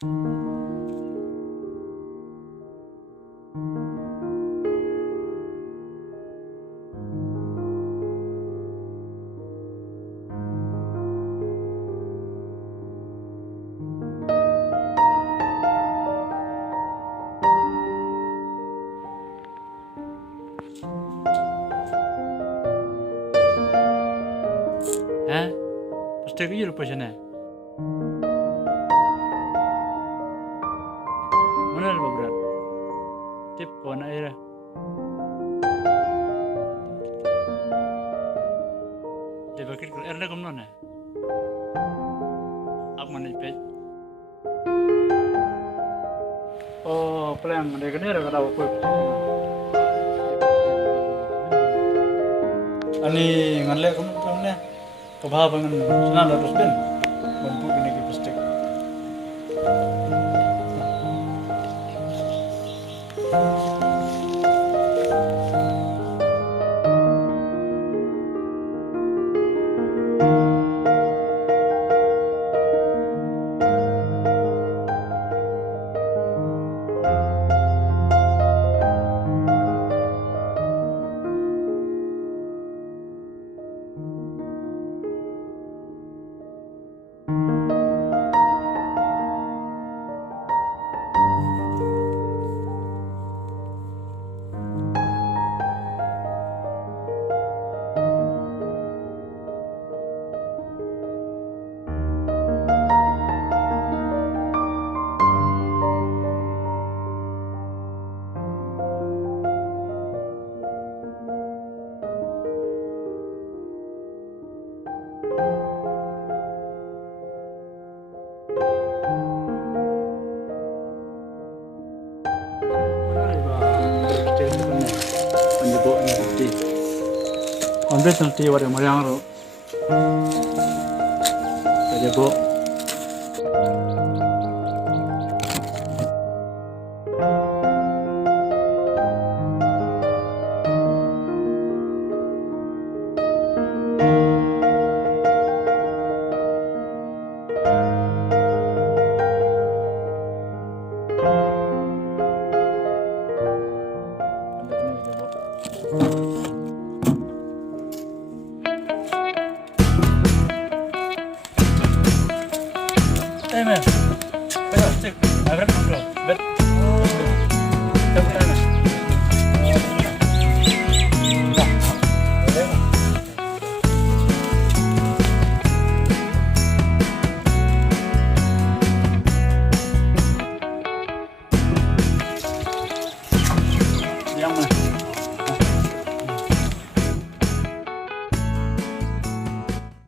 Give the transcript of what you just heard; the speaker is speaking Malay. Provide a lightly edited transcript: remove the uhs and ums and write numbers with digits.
Pasti ko yun pa siya na. Mana ba berat? Tip ko na ira. Di bakit ko erna kumno na. Aku mana pet. Oh, pelang dia kena ada kata apa? Ani nganle kumno kumno. Kebahabangan senang terus ben mampu ini kita pasti. Konvensional tea wari mariangro. Aja bo. Amen.